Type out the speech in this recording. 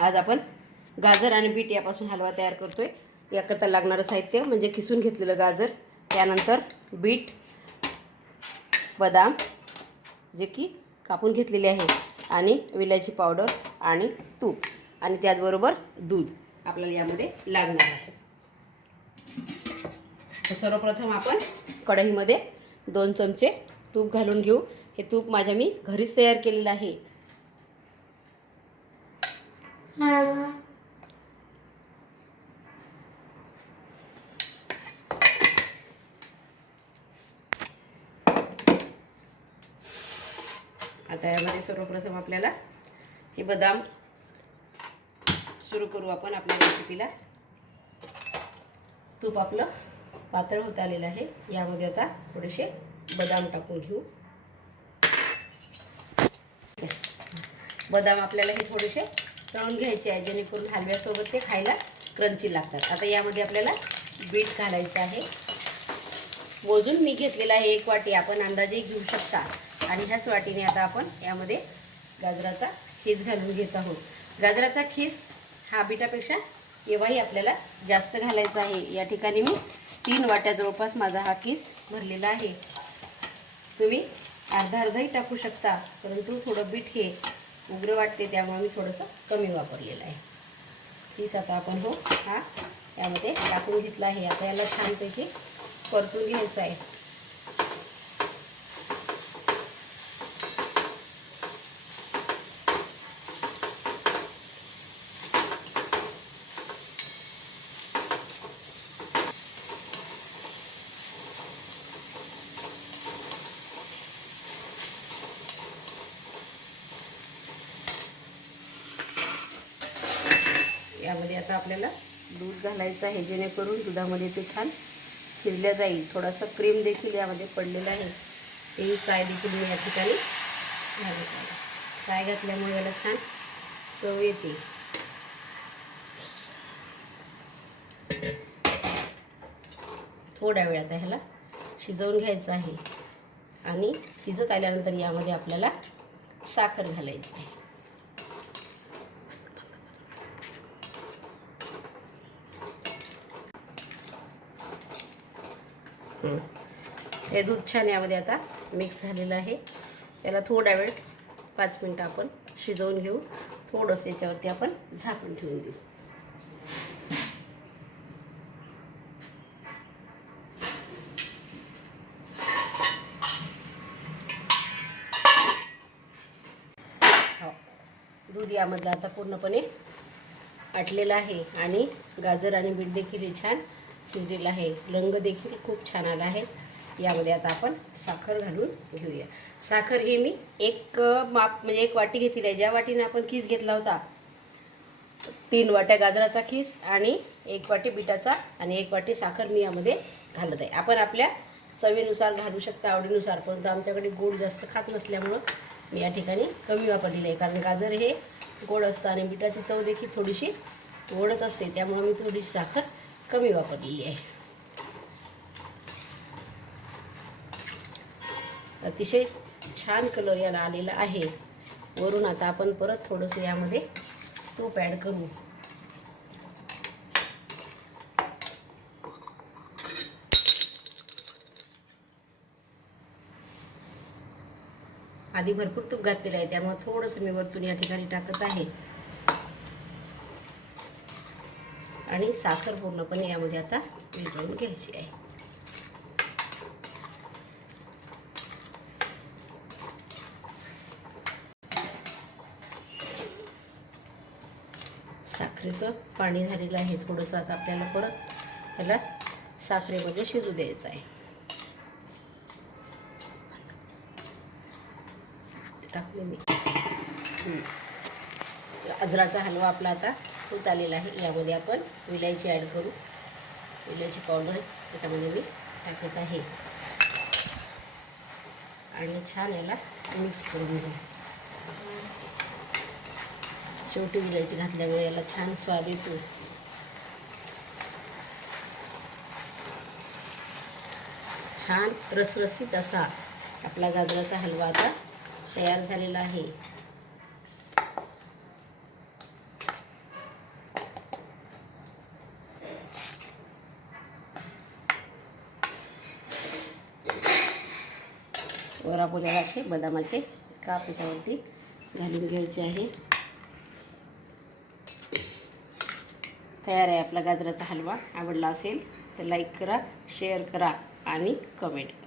आज आपण गाजर आणि बीट यापासून हलवा तयार करतोय। याकरता लागणारं साहित्य म्हणजे किसून घेतलेलं गाजर, त्यानंतर बीट, बदाम जे की कापून घेतलेले आहे, आणि विलायची पावडर आणि तूप, आणि त्याचबरोबर दूध आपल्याला यामध्ये लागणार आहे। तर सर्वप्रथम आपण कढईमध्ये 2 चमचे तूप घालून घेऊ। हे तूप माझ्या मी घरीच तयार केलेलं आहे। आता यामध्ये सर्वप्रथम आपल्याला हे बदाम सुरू करू आपण आपल्या रेसिपीला। तूप आपलं पातळ होत आलेलं आहे। यामध्ये आता थोडेसे बदाम टाकून घेऊ। बदाम आपल्याला हे थोडेसे तळून घ्यायचे आहे, जेणेकरून हलव्यासोबत ते खायला क्रंची लागतात। आता यामध्ये आपल्याला बीट घालायचं आहे। मोजून मी घेतलेला आहे 1 वाटी, आपण अंदाजे घेऊ शकता। आणि ह्याच वाटीने आता आपण यामध्ये गाजराचा खीस घालून घेत आहोत। गाजराचा खीस हा बीटापेक्षा केव्हाही आपल्याला जास्त घालायचा आहे। या ठिकाणी मी 3 वाट्या जवळपास माझा हा खीस भरलेला आहे। तुम्ही अर्धा-अर्धाही टाकू शकता, परंतु थोडं बीट हे उग्र वाटते, त्यामुळे मी थोडंसं कमी वापरलेलं आहे। खीस आता आपण हा यामध्ये टाकून घेतला आहे। आता याला छानपैकी परतून घ्यायचं आहे। यामध्ये आता आपल्याला दूध घालायचं आहे, जेणेकरून दुधामध्ये ते छान शिजल्या जाईल। थोडासा क्रीम देखील यामध्ये पडलेला आहे, तेही साय देखील मी या ठिकाणी घालत आहे। साय घातल्यामुळे याला छान चव येते। थोड्या वेळ आता ह्याला शिजवून घ्यायचं आहे, आणि शिजत आल्यानंतर यामध्ये आपल्याला साखर घालायची आहे। हे दूध छान यामध्ये आता मिक्स झालेलं आहे। याला थोडा वेळ 5 मिनिटं आपण शिजवून घेऊ। थोडंसं याच्यावरती आपण झाकण ठेवून देऊ। दूध यामधलं आता पूर्णपणे आटलेलं आहे, आणि गाजर आणि बीट देखील छान शिजलेलं आहे। रंग देखील खूप छान आला आहे। यामध्ये आता आपण साखर घालून घेऊया। साखर ही मी एक माप म्हणजे 1 वाटी घेतली आहे। ज्या वाटीने आपण खीस घेतला होता, 3 वाट्या गाजराचा खीस आणि 1 वाटी बीटाचा आणि 1 वाटी साखर मी यामध्ये घालत आहे। आपण आपल्या चवीनुसार घालू शकता, आवडीनुसार, परंतु आमच्याकडे गोड जास्त खात नसल्यामुळं मी या ठिकाणी कमी वापरलेलं आहे। कारण गाजर हे गोड असतं आणि बीटाची चव देखील थोडीशी गोडच असते, त्यामुळे मी थोडीशी साखर कमी वापरलेली आहे। अतिशय छान कलर याला आलेला आहे। वरून आता आपण परत थोडंसं यामध्ये तूप ॲड करू। आधी भरपूर तूप घातलेलं आहे, त्यामुळे थोडंसं मी वरतून या ठिकाणी टाकत आहे। आणि साखर पूर्णपणे यामध्ये आता विरघळून घ्यायची आहे। साखरेचं पाणी झालेलं आहे थोडंसं। आता आपल्याला परत ह्याला साखरेमध्ये शिजू द्यायचं आहे। टाकले मी। गाजराचा हलवा आपला आता होत आलेला आहे। यामध्ये आपण विलायची ॲड करू। विलायची पावडर त्याच्यामध्ये मी टाकत आहे, आणि छान याला मिक्स करून घेऊ। शेवटी विलायची घातल्यामुळे याला छान स्वाद येतो। छान रसरशीत असा आपला गाजराचा हलवा आता तयार झालेला आहे। वर आपल्याला असे बदामाचे काप याच्यावरती घालून घ्यायचे आहे. तयार आहे आपला गाजराचा हलवा. आवडला असेल तर लाईक करा, शेअर करा आणि कमेंट करा.